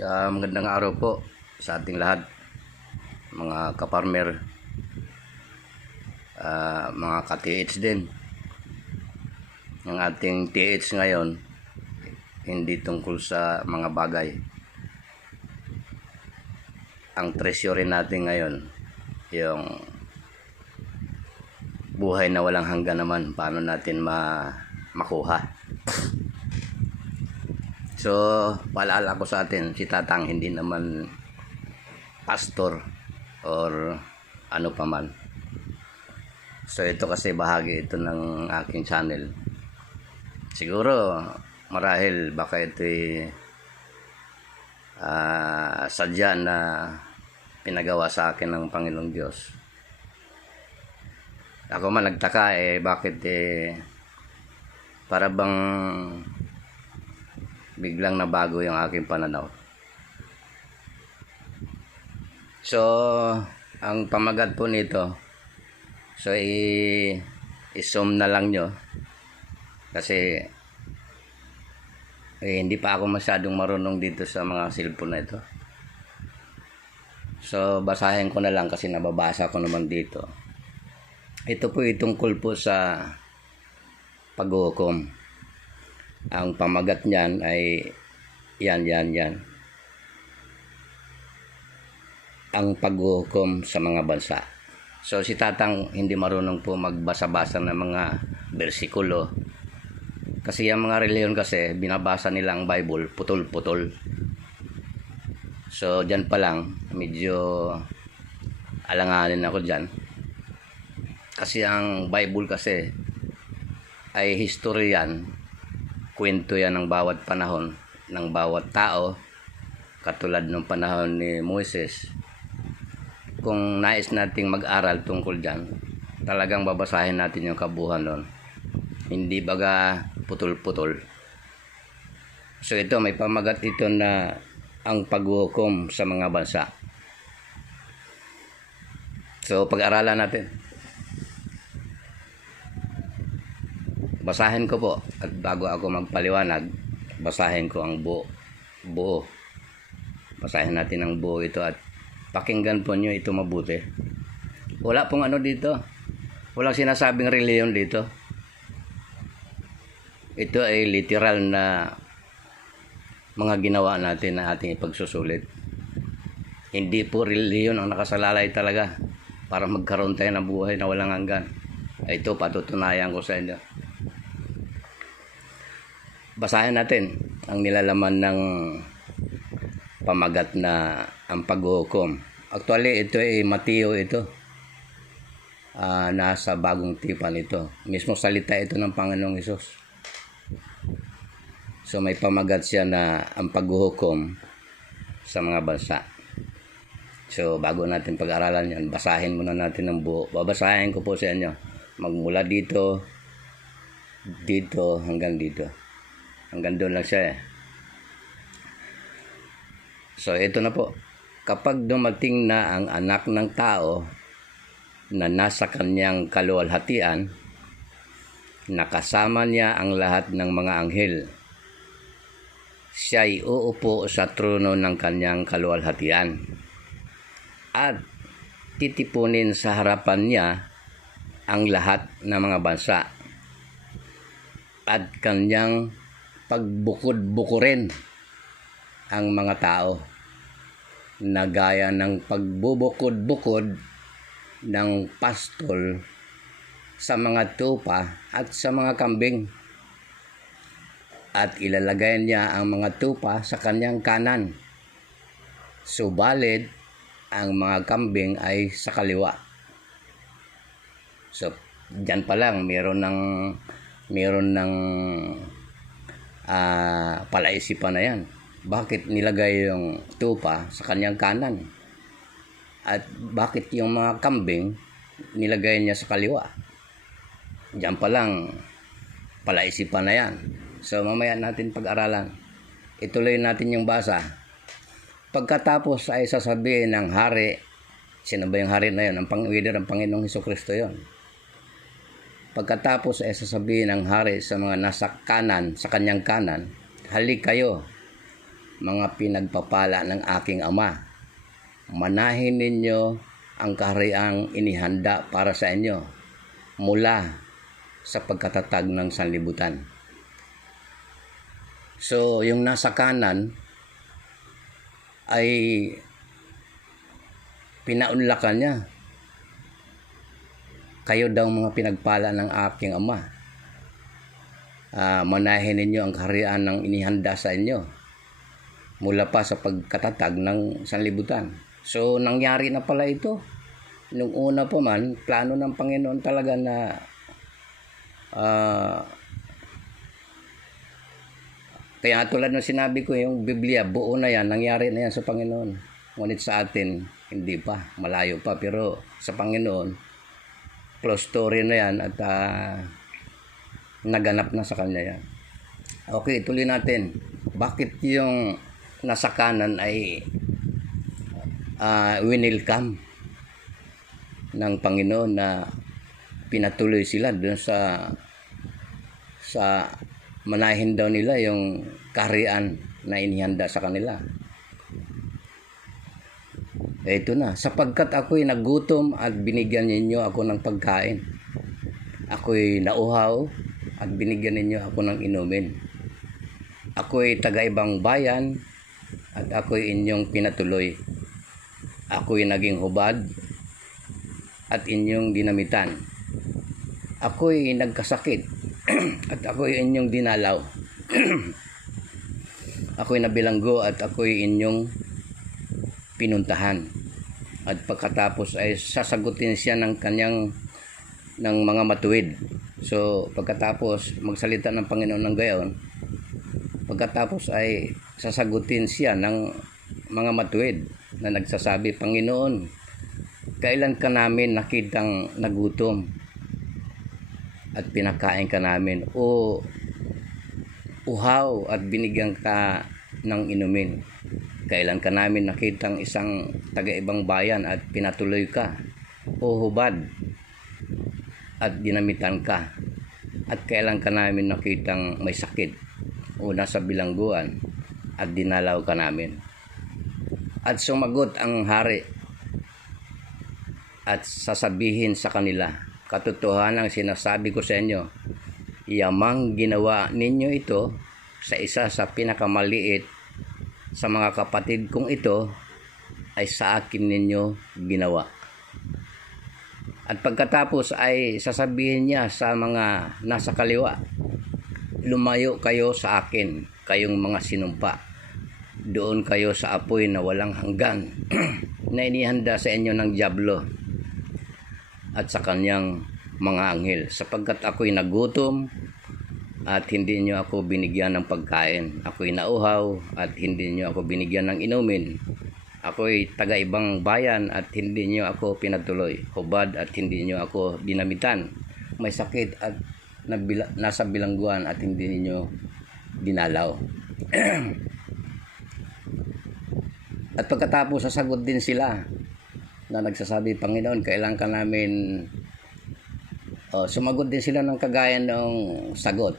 Magandang araw po sa ating lahat, mga kaparmer, mga ka-TH din. Ang ating TH ngayon, hindi tungkol sa mga bagay. Ang treasury natin ngayon, yung buhay na walang hanggan naman, paano natin makuha. So, paalala ko sa atin, si Tatang hindi naman pastor or ano pa man. So, ito kasi bahagi ito ng aking channel. Siguro, marahil baka ito'y sadya na pinagawa sa akin ng Panginoong Diyos. Ako man nagtaka bakit para bang biglang nabago yung aking pananaw. So, ang pamagat po nito, so i-zoom na lang nyo kasi hindi pa ako masyadong marunong dito sa mga cellphone na ito. So, basahin ko na lang kasi nababasa ko naman dito. Ito po tungkol po sa paghuhukom. Ang pamagat niyan ay yan. Ang paghuhukom sa mga bansa. So si Tatang hindi marunong po magbasa-basa ng mga bersikulo. Kasi yung mga reliyon kasi binabasa nila ang Bible putol-putol. So dyan pa lang medyo alanganin ako dyan. Kasi ang Bible kasi ay history yan. Kwento yan ng bawat panahon, ng bawat tao, katulad ng panahon ni Moises. Kung nais nating mag-aral tungkol dyan, talagang babasahin natin yung kabuuan doon. Hindi baga putol-putol. So ito, may pamagat ito na ang paghuhukom sa mga bansa. So pag-aralan natin. Basahin ko po at bago ako magpaliwanag, basahin ko ang buo. Basahin natin ang buo ito at pakinggan po nyo ito mabuti. Wala pong ano dito. Walang sinasabing reliyon dito. Ito ay literal na mga ginawa natin na ating ipagsusulit. Hindi po reliyon ang nakasalalay talaga para magkaroon tayo ng buhay na walang hanggan. Ito patutunayan ko sa inyo. Basahin natin ang nilalaman ng pamagat na ang paghuhukom. Actually, ito ay Mateo ito. Nasa bagong tipan ito. Mismo salita ito ng Panginoong Hesus. So may pamagat siya na ang paghuhukom sa mga bansa. So bago natin pag-aralan yan, basahin muna natin ng buo. Babasahin ko po sa inyo. Magmula dito hanggang dito. Hanggang doon lang siya So ito na po. Kapag dumating na ang anak ng tao na nasa kanyang kaluwalhatian, nakasama niya ang lahat ng mga anghel. Siya'y uupo sa trono ng kanyang kaluwalhatian at titipunin sa harapan niya ang lahat ng mga bansa at kanyang pagbukod-bukurin ang mga tao na gaya ng pagbubukod-bukod ng pastol sa mga tupa at sa mga kambing. At ilalagay niya ang mga tupa sa kanyang kanan, subalit ang mga kambing ay sa kaliwa. So, dyan pa lang meron ng palaisipan na yan. Bakit nilagay yung tupa sa kanyang kanan? At bakit yung mga kambing nilagay niya sa kaliwa? Diyan pa lang palaisipan na yan. So mamaya natin pag-aralan. Ituloy natin yung basa. Pagkatapos ay sasabihin ng hari, sino ba yung hari na yun? Ang Panginoong Hesukristo yun. Pagkatapos ay sasabihin ng hari sa mga nasa kanan, sa kanyang kanan, halik kayo mga pinagpapala ng aking Ama. Manahin ninyo ang kahariang inihanda para sa inyo mula sa pagkatatag ng sanlibutan. So, yung nasa kanan ay pinaunlakan niya. Kayo daw mga pinagpala ng aking Ama. Manahin ninyo ang kaharian ng inihanda sa inyo mula pa sa pagkatatag ng sanlibutan. So, nangyari na pala ito. Nung una pa man, plano ng Panginoon talaga na kaya tulad ng sinabi ko, yung Biblia, buo na yan, nangyari na yan sa Panginoon. Ngunit sa atin, hindi pa, malayo pa. Pero sa Panginoon, close story na yan at naganap na sa Kanya yan. Okay, tuloy natin. Bakit yung nasa kanan ay winelcome ng Panginoon na pinatuloy sila doon sa manahin daw nila yung kaharian na inihanda sa kanila. Ito na, sapagkat ako'y nagutom at binigyan ninyo ako ng pagkain. Ako'y nauhaw at binigyan ninyo ako ng inumin. Ako'y taga-ibang bayan at ako'y inyong pinatuloy. Ako'y naging hubad at inyong dinamitan. Ako'y nagkasakit at ako'y inyong dinalaw. Ako'y nabilanggo at ako'y inyong pinuntahan. At pagkatapos ay sasagutin siya ng mga matuwid. So pagkatapos magsalita ng Panginoon ng gayon, pagkatapos ay sasagutin siya ng mga matuwid na nagsasabi, Panginoon, kailan ka namin nakitang nagutom at pinakain ka namin, o uhaw at binigyan ka ng inumin? Kailan ka namin nakitang isang taga-ibang bayan at pinatuloy ka, o hubad at dinamitan ka? At kailan ka namin nakitang may sakit o nasa bilangguan at dinalaw ka namin? At sumagot ang hari at sasabihin sa kanila, katotohanan ang sinasabi ko sa inyo, yamang ginawa ninyo ito sa isa sa pinakamaliit sa mga kapatid kong ito, ay sa akin ninyo ginawa. At pagkatapos ay sasabihin niya sa mga nasa kaliwa, lumayo kayo sa akin, kayong mga sinumpa. Doon kayo sa apoy na walang hanggan na inihanda sa inyo ng dyablo at sa kanyang mga anghel, sapagkat ako'y nagutom at hindi niyo ako binigyan ng pagkain. Ako'y nauhaw at hindi niyo ako binigyan ng inumin. Ako'y taga-ibang bayan at hindi niyo ako pinatuloy. Hubad at hindi niyo ako dinamitan. May sakit at nasa bilangguan at hindi niyo dinalaw. At pagkatapos sasagot din sila na nagsasabi, Panginoon, kailan ka namin... sumagot din sila ng kagaya ng sagot.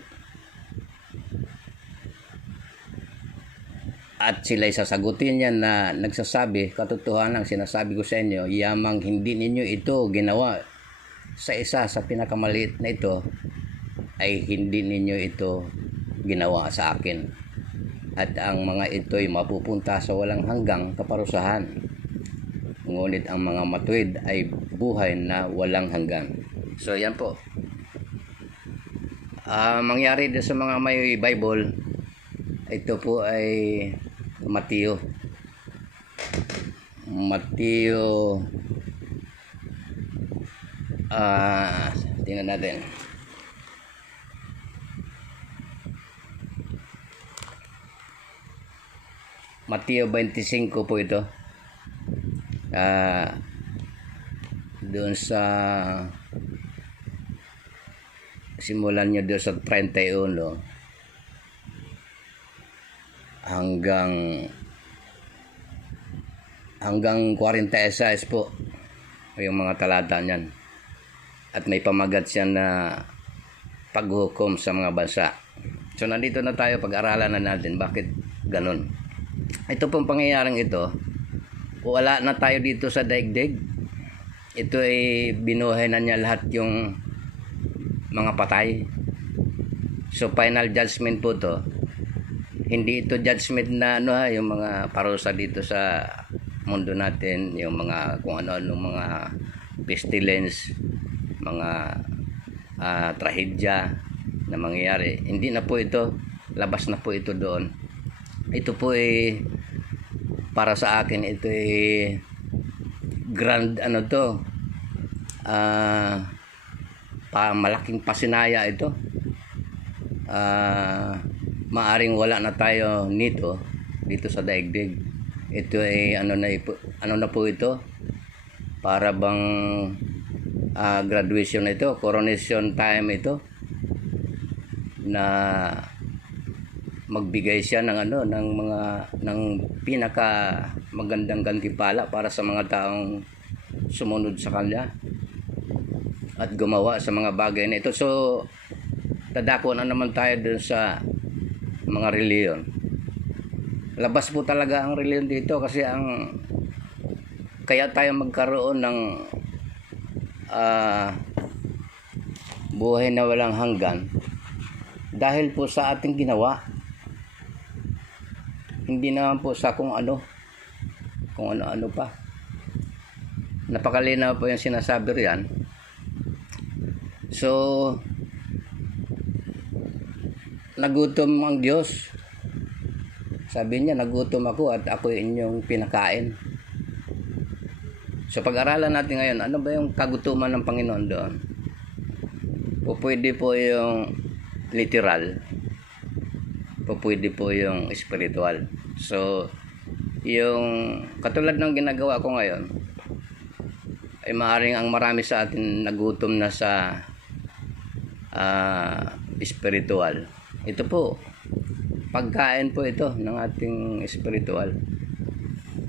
At sila'y sasagutin niya na nagsasabi, katotohanan ang sinasabi ko sa inyo, yamang hindi ninyo ito ginawa sa isa sa pinakamaliit na ito, ay hindi ninyo ito ginawa sa akin. At ang mga ito'y mapupunta sa walang hanggang kaparusahan. Ngunit ang mga matuwid ay buhay na walang hanggan. So yan po. Mangyari din sa mga may Bible, ito po ay Mateo. Tingnan natin. Mateo 25 po ito. Doon sa simulan nyo doon sa 31 hanggang 46 po yung mga talata niyan. At may pamagat siya na paghukom sa mga bansa. So nandito na tayo, pag-aralan na natin bakit ganun. ito pong pangyayaring ito, wala na tayo dito sa daigdig. Ito ay binuhay na niya lahat yung mga patay. So final judgment po to. Hindi ito judgment na ano yung mga parusa dito sa mundo natin, yung mga kung ano-ano mga pestilence, mga trahedya na mangyayari. Hindi na po ito, labas na po ito doon. Ito po ay para sa akin, ito ay grand ano to, malaking pasinaya ito. Maaring wala na tayo dito sa daigdig. Ito ay ano na po ito, para bang graduation na ito, coronation time ito, na magbigay siya ng ng pinaka magandang gantimpala para sa mga taong sumunod sa kanya at gumawa sa mga bagay na ito. So dadako na naman tayo dun sa mga reliyon. Labas po talaga ang reliyon dito, kasi kaya tayo magkaroon ng buhay na walang hanggan dahil po sa ating ginawa. Hindi naman po sa kung ano pa. Napakalinaw po yung sinasabi riyan. So nagutom ang Diyos. Sabi niya, nagutom ako at ako inyong pinakain. So pag-aralan natin ngayon, ano ba yung kagutuman ng Panginoon doon? Pwede po yung literal, pwede po yung spiritual. So yung katulad ng ginagawa ko ngayon, ay maaaring ang marami sa atin nagutom na sa spiritual. Ito po, pagkain po ito ng ating spiritual.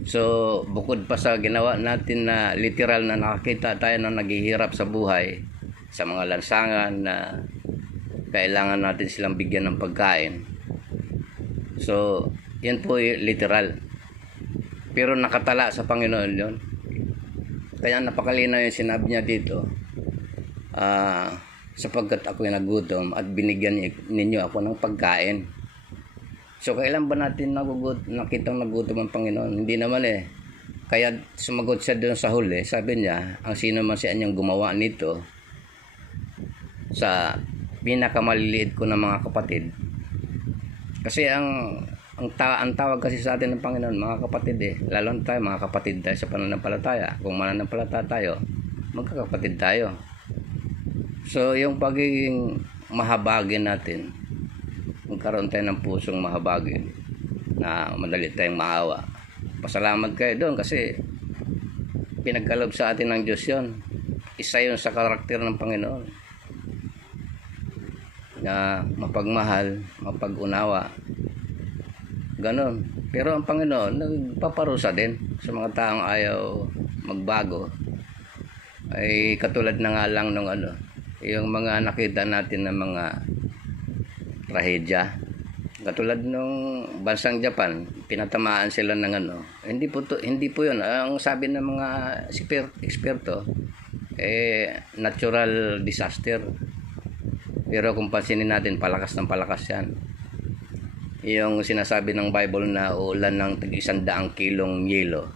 So bukod pa sa ginawa natin na literal na nakakita tayo na naghihirap sa buhay, sa mga lansangan na kailangan natin silang bigyan ng pagkain. So yan po literal, pero nakatala sa Panginoon yon. Kaya napakalinaw yung sinabi niya dito, sapagkat ako'y nagutom at binigyan ninyo ako ng pagkain. So kailan ba natin nakitang nagutom ang Panginoon? Hindi naman eh. Kaya sumagot siya doon sa huli, sabi niya, ang sino man sa inyong gumawa nito sa pinakamaliliit ko ng mga kapatid. Kasi ang tawag kasi sa atin ng Panginoon, mga kapatid lalo na tayo mga kapatid tayo sa pananampalataya. Kung mananampalataya tayo, magkakapatid tayo. So yung pagiging mahabagin natin, magkaroon tayo ng pusong mahabagin na madali tayong maawa. Pasalamat kayo doon kasi pinagkaloob sa atin ng Diyos yon. Isa yun sa karakter ng Panginoon, na mapagmahal, mapagunawa, ganon. Pero ang Panginoon nagpaparusa din sa mga taong ayaw magbago. Ay katulad na nga lang nung yung mga nakita natin ng mga trahedya, katulad nung bansang Japan, pinatamaan sila ng hindi po yun ang sabi ng mga eksperto, natural disaster. Pero kung pansinin natin, palakas ng palakas yan. Yung sinasabi ng Bible na uulan ng 100 kilong yelo,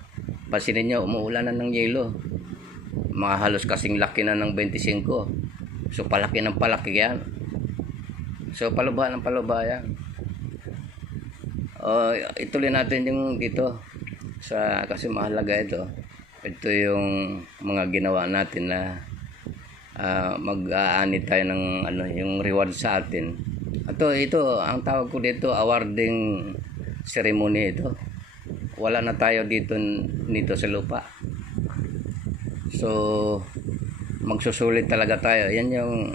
pansinin nyo, umuulan na ng yelo, mga halos kasing laki na ng 25. So palaki ng palaki yan. So paluba ng paluba yan. Ituloy natin yung dito kasi mahalaga ito. Ito yung mga ginawa natin na mag-aani tayo ng yung reward sa atin. Ito ang tawag ko dito, awarding ceremony ito. Wala na tayo dito sa lupa. So magsusulit talaga tayo. Yan yung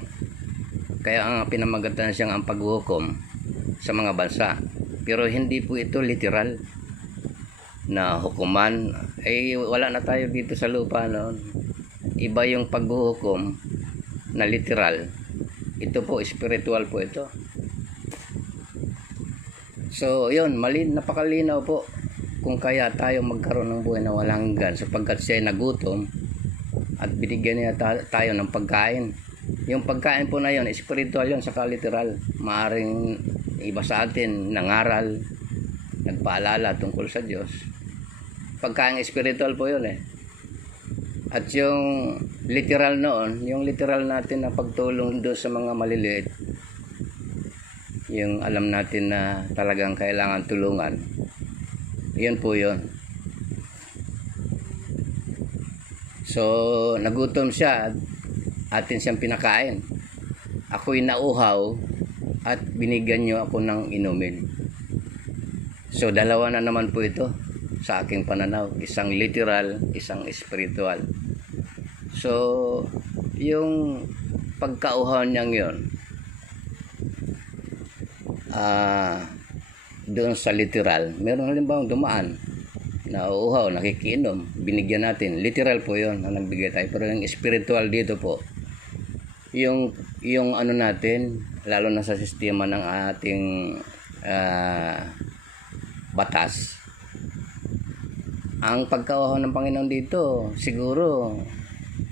kaya ang pinamagatan siyang ang paghuhukom sa mga bansa. Pero hindi po ito literal na hukuman. Wala na tayo dito sa lupa noon. Iba yung paghuhukom na literal. Ito po spiritual po ito. So yun, napakalinaw po kung kaya tayo magkaroon ng buhay na walang hanggan sapagkat siya ay nagutom at binigyan niya tayo ng pagkain. Yung pagkain po na yun, spiritual yun, saka literal. Maaring iba sa atin nangaral, nagpaalala tungkol sa Diyos. Pagkain spiritual po yun eh. At yung literal noon, yung literal natin na pagtulong doon sa mga maliliit, yung alam natin na talagang kailangan tulungan, yun po yun. So nagutom siya, atin siyang pinakain. Ako'y nauhaw at binigyan niyo ako ng inumin. So dalawa na naman po ito sa aking pananaw, isang literal, isang spiritual. So yung pagkauhaw niyang yun, doon sa literal, meron halimbawa dumaan, nauuhaw, nakikiinom, binigyan natin, literal po yun na nagbigay tayo. Pero yung spiritual dito po, yung ano natin, lalo na sa sistema ng ating batas, ang pagkauhaw ng Panginoon dito siguro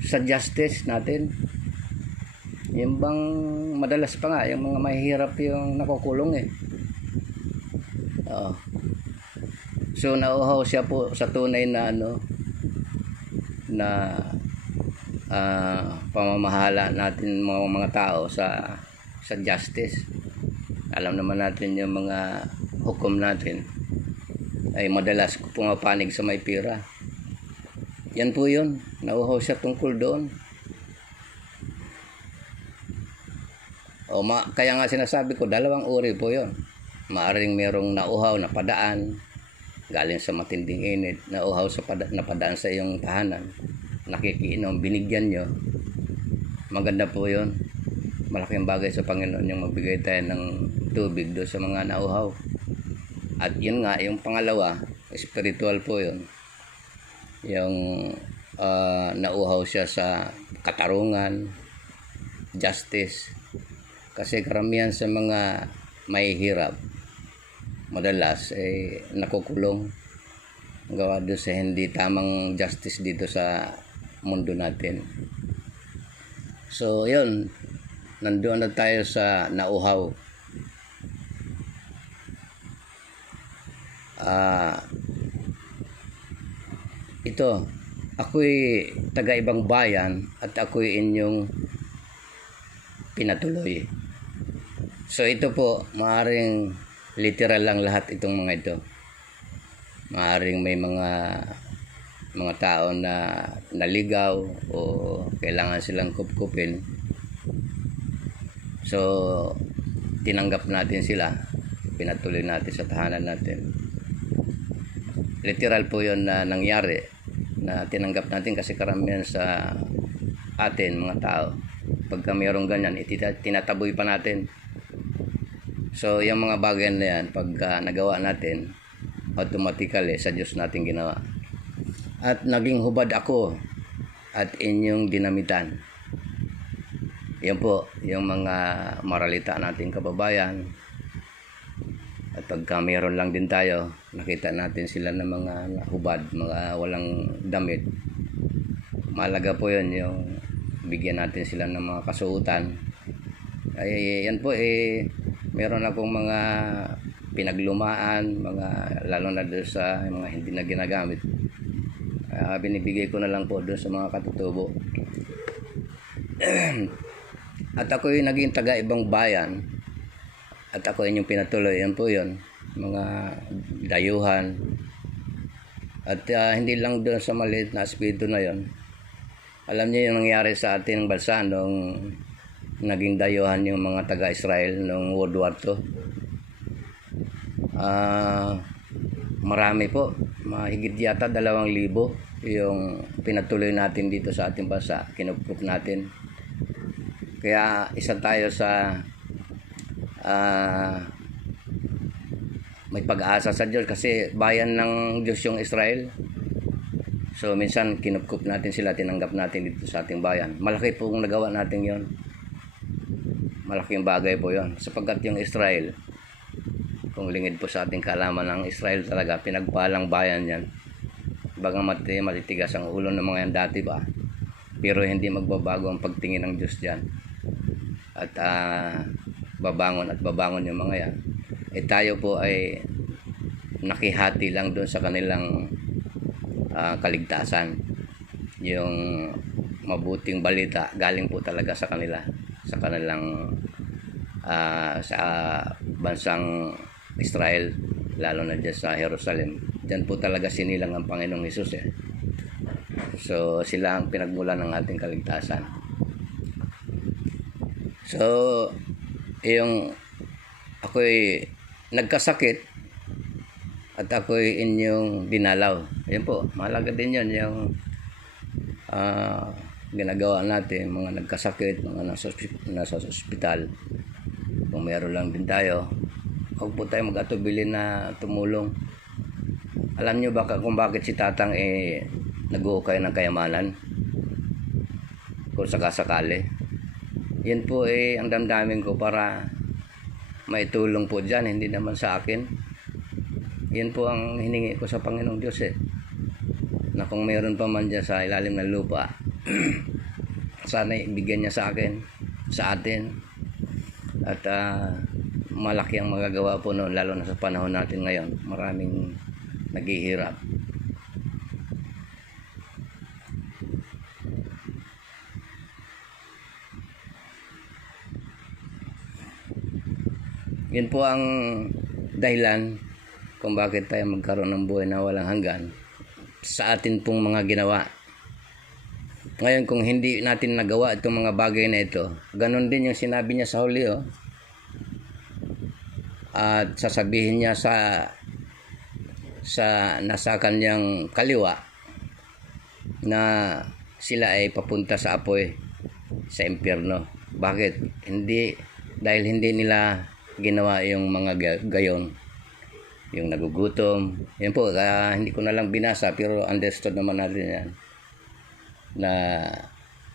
sa justice natin. Yung bang madalas pa nga yung mga mahihirap yung nakukulong eh. So nauhaw siya po sa tunay na ano na pamamahala natin mga tao sa justice. Alam naman natin yung mga hukom natin ay madalas pumapanig sa may pira. Yan po yun, nauhaw siya tungkol doon. Kaya nga sinasabi ko, dalawang uri po yun. Maaring merong nauhaw na padaan galing sa matinding init, nauhaw sa napadaan sa iyong tahanan, nakikiinom, binigyan nyo. Maganda po yun. Malaking bagay sa Panginoon yung magbigay tayo ng tubig doon sa mga nauhaw. At yun nga, yung pangalawa, spiritual po yun. Yung nauhaw siya sa katarungan, justice. Kasi karamihan sa mga mahihirap, madalas nakukulong gawa doon sa hindi tamang justice dito sa mundo natin. So yun, nandoon na tayo sa nauhaw. Ito, ako'y taga-ibang bayan at ako'y inyong pinatuloy. So ito po, maaring literal lang lahat itong mga ito. Maaring may mga tao na naligaw o kailangan silang kupkupin. So tinanggap natin sila, pinatuloy natin sa tahanan natin. Literal po yun na nangyari, na tinanggap natin kasi karamihan sa atin mga tao, pagka mayroong ganyan, tinataboy pa natin. So yung mga bagay na yan, pagka nagawa natin, automatically sa Diyos natin ginawa. At naging hubad ako at inyong dinamitan. Yan po, yung mga maralita natin kababayan. At pagka mayroon lang din tayo, nakita natin sila ng mga hubad, mga walang damit. Mahalaga po yun, yung bigyan natin sila ng mga kasuotan. Ay yan po meron akong mga pinaglumaan, mga lalo na doon sa mga hindi na ginagamit. Binibigay ko na lang po doon sa mga katutubo. At ako yung naging taga-ibang bayan at ako yung pinatuloy. Yan po yun, mga dayuhan. At hindi lang doon sa maliit na espiritu na yon. Alam niyo yung nangyari sa ating bansa nung naging dayuhan yung mga taga-Israel noong World War II. Marami po, mahigit yata 2,000 yung pinatuloy natin dito sa ating bansa, kinupkup natin. Kaya isa tayo sa may pag-asa sa Diyos kasi bayan ng Diyos yung Israel. So minsan kinupkup natin sila, tinanggap natin dito sa ating bayan. Malaki po kung nagawa natin yon. Malaking bagay po yon sapagkat yung Israel, kung lingid po sa ating kaalaman ng Israel talaga, pinagpalang bayan yan. Bagamat matitigas ang ulo ng mga yan dati ba, pero hindi magbabago ang pagtingin ng Diyos dyan. At babangon yung mga yan. Tayo po ay nakihati lang doon sa kanilang kaligtasan. Yung mabuting balita galing po talaga sa kanila, sa kanilang sa bansang Israel, lalo na dyan sa Jerusalem. Diyan po talaga sinilang ang Panginoong Hesus So sila ang pinagmulan ng ating kaligtasan. So yung ako'y nagkasakit at ako'y inyong dinalaw. Yan po, mahalaga din yun, yung ginagawa natin, mga nagkasakit, mga nasa ospital. Kung meron lang din tayo, huwag po tayo mag-atubili na tumulong. Alam nyo kung bakit si Tatang nag-uukay ng kayamanan? Kung sakasakali. Yan po ang damdamin ko para maitulong po dyan, hindi naman sa akin. Yan po ang hiningi ko sa Panginoong Diyos na kung mayroon pa man dyan sa ilalim ng lupa, sana ibigyan niya sa akin, sa atin. At malaki ang magagawa po noon, lalo na sa panahon natin ngayon. Maraming naghihirap. Yan po ang dahilan kung bakit tayo magkaroon ng buhay na walang hanggan sa atin pong mga ginawa. Ngayon, kung hindi natin nagawa itong mga bagay na ito, ganun din yung sinabi niya sa huli, at sasabihin niya sa nasa kanyang kaliwa na sila ay papunta sa apoy, sa impyerno. Bakit? Dahil hindi nila ginawa yung mga gayon, yung nagugutom. Yan po, hindi ko na lang binasa, pero understood naman natin yan, na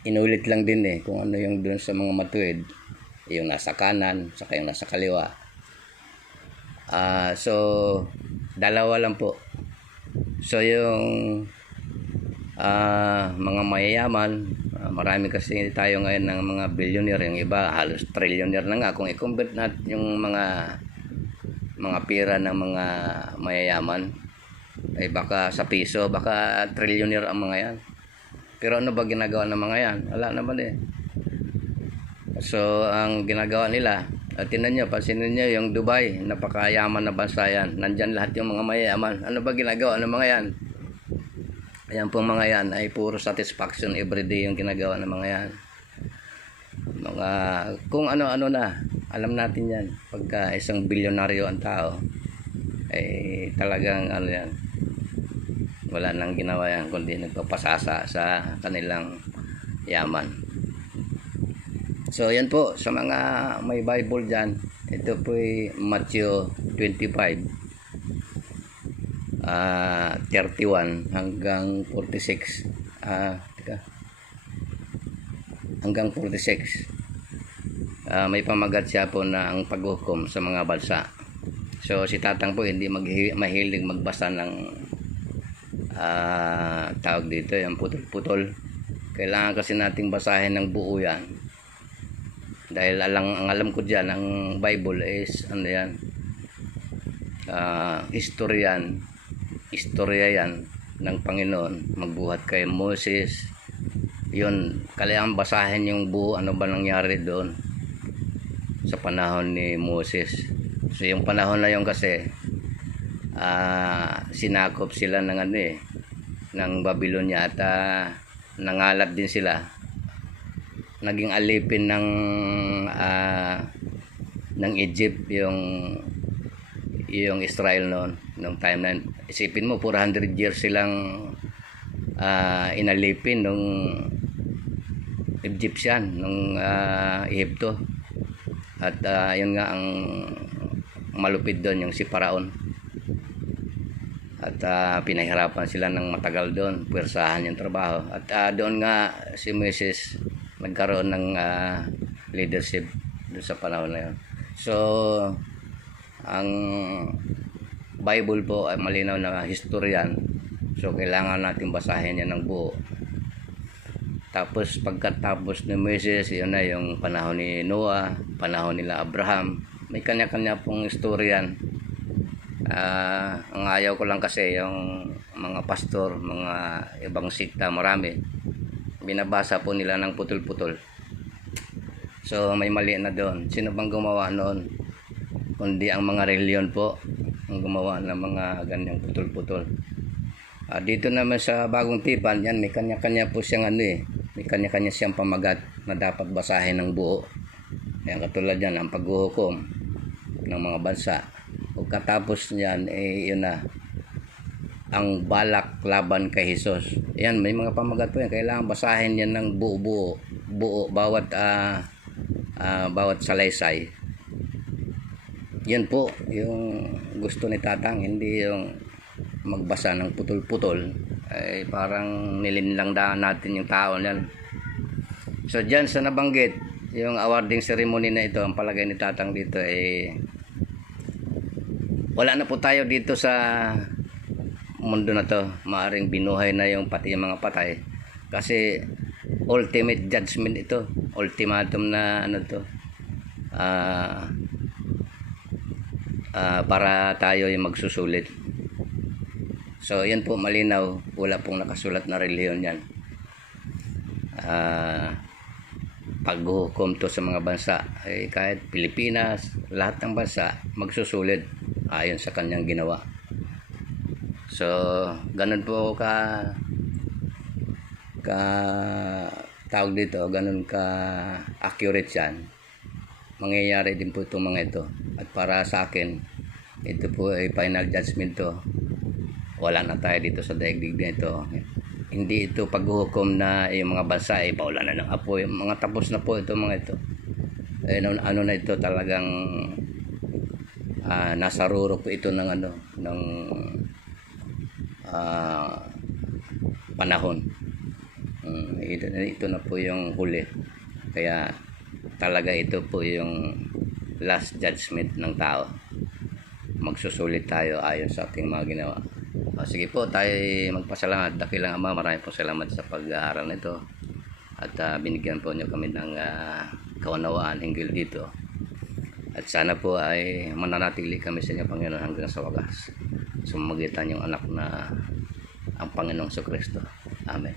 inulit lang din kung ano yung doon sa mga matuwid, yung nasa kanan saka yung nasa kaliwa. So dalawa lang po. So yung mga mayayaman, marami kasi tayo ngayon ng mga billionaire, yung iba halos trillionaire na nga. Kung i-convert natin yung mga pera ng mga mayayaman, ay baka sa piso, baka trillionaire ang mga yan. Pero ano ba ginagawa ng mga yan? Wala naman So ang ginagawa nila, at tinan nyo, pansinin nyo yung Dubai, napakayaman na bansa yan. Nandyan lahat yung mga mayayaman. Ano ba ginagawa ng mga yan? Ayan pong mga yan ay puro satisfaction everyday yung ginagawa ng mga yan. Mga kung ano-ano na, alam natin yan. Pagka isang bilyonaryo ang tao, ay talagang yan, wala nang ginawa yan kundi nagpapasasa sa kanilang yaman. So yan po, sa mga may Bible dyan, ito po ay Matthew 25 31 hanggang 46, hanggang 46. May pamagat siya po na ang paghukom sa mga bansa. So si Tatang po hindi mahilig magbasa ng tawag dito, yung putol-putol. Kailangan kasi nating basahin ng buo yan. Dahil ang alam ko dyan, ang Bible is ano yan, istorya yan ng Panginoon. Magbuhat kay Moses, yun, kailangan basahin yung buo, ano ba nangyari doon sa panahon ni Moses. So yung panahon na yun kasi sinakop sila ng ng Babylonia at nangalap din sila, naging alipin ng Egypt yung Israel noong time na isipin mo 400 years silang inalipin nung Egyptian, nung Egypto. At yun nga ang malupit doon, yung si Paraon. At pinahirapan sila ng matagal doon, puwersahan yung trabaho. At doon nga si Moses nagkaroon ng leadership doon sa panahon na yun. So Ang Bible po ay malinaw na historian. So kailangan natin basahin yan ng buo. Tapos pagkatapos ni Moises, yun na yung panahon ni Noah, panahon nila Abraham. May kanya-kanya pong historian. Ang ayaw ko lang kasi yung mga pastor, mga ibang sikta, marami. Binabasa po nila ng putol-putol. So may mali na doon. Sino bang gumawa noon? Kundi ang mga reliyon po ang gumawa ng mga ganyang putol-putol. Dito naman sa Bagong Tipan, yan may kanya-kanya po siyang may kanya-kanya siyang pamagat na dapat basahin ng buo. Yan, katulad yan ang paghuhukom ng mga bansa. Pagkatapos niyan, yun na ang balak laban kay Jesus. Yan, may mga pamagat po yan. Kailangan basahin yan ng buo bawat salaysay. Yan po yung gusto ni Tatang, hindi yung magbasa ng putol-putol. Ay parang nilinlang natin yung tao yan. So dyan sa nabanggit, yung awarding ceremony na ito, ang palagay ni Tatang dito ay wala na po tayo dito sa mundo na to. Maaring binuhay na yung pati yung mga patay. Kasi ultimate judgment ito. Ultimatum na para tayo yung magsusulit. So yan po malinaw. Wala pong nakasulat na reliyon yan. Paghuhukom to sa mga bansa, kahit Pilipinas, lahat ng bansa magsusulit ayon sa kanyang ginawa. So ganun po ka tawag dito, ganun ka accurate yan. Mangyayari din po itong mga ito. At para sa akin, ito po ay final judgment to. Wala na tayo dito sa daigdig na ito. Hindi ito paghuhukom na yung mga bansa ay paulan na ng apoy. Mga tapos na po ito mga ito. Ano na ito talagang nasa ruro po ito ng panahon. Ito na po yung huli. Kaya talaga ito po yung last judgment ng tao. Magsusulit tayo ayon sa ating mga ginawa. Sige po, tayo magpasalamat. Dakilang Ama, maraming po salamat sa pag-aaral nito. At binigyan po niyo kami ng kaunawaan hinggil dito. At sana po ay mananatili kami sa inyo, Panginoon, hanggang sa wagas. Sumagitan yung anak na ang Panginoong Kristo. Amen.